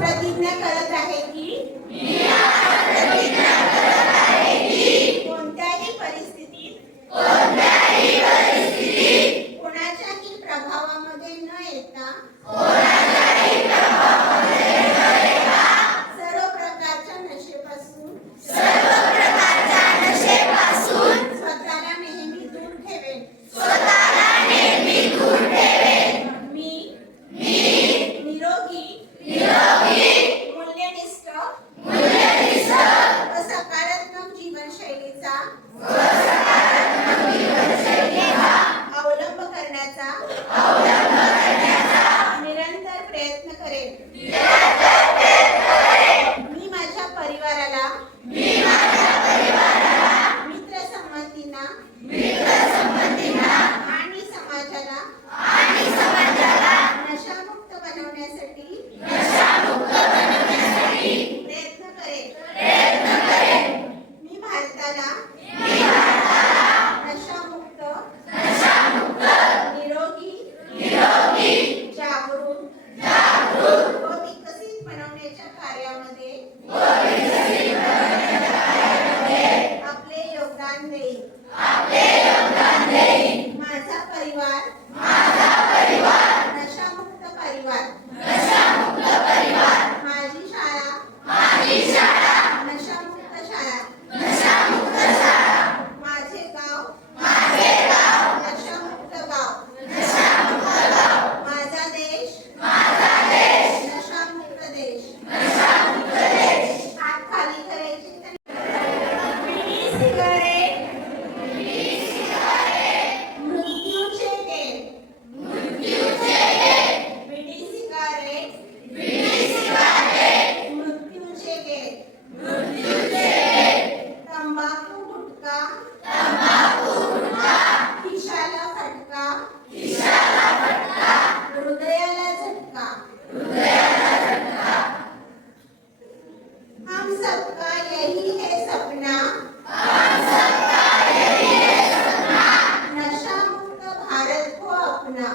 प्रतिज्ञा करत आहे की कोणत्याही परिस्थितीत कोणाच्याही प्रभावामध्ये न येता सर्व प्रकारच्या नशेपासून स्वतःला नेहमी दूर ठेवेन. मी निरोगी मूल्यनिष्ठ व सकारात्मक जीवनशैलीचा अवलंब करण्याचा निरंतर प्रयत्न करेन. मी माझ्या परिवाराला मित्रसंमतींना आणि समाजाला नशामुक्त बनवण्यासाठी प्रयत्न करेन. मी भारताला नशामुक्त निरोगी जागरूक व विकसित बनवण्याच्या कार्यामध्ये आपले योगदान देईन. माझा परिवार नशामुक्त परिवार. माझी शाळा नशामुक्त शाळा. माझे गाव नशामुक्त गाव. माझा देश नशामुक्त देश. हात खाली करायचे. बीडी सिगारेट मृत्यूचे गेट. बीडी सिगारेट मृत्यूचे गेट. तंबाखू गुटखा खिशाला फटका हृदयाला झटका. हम सबका यही है सपना नशा मुक्त भारत को अपना.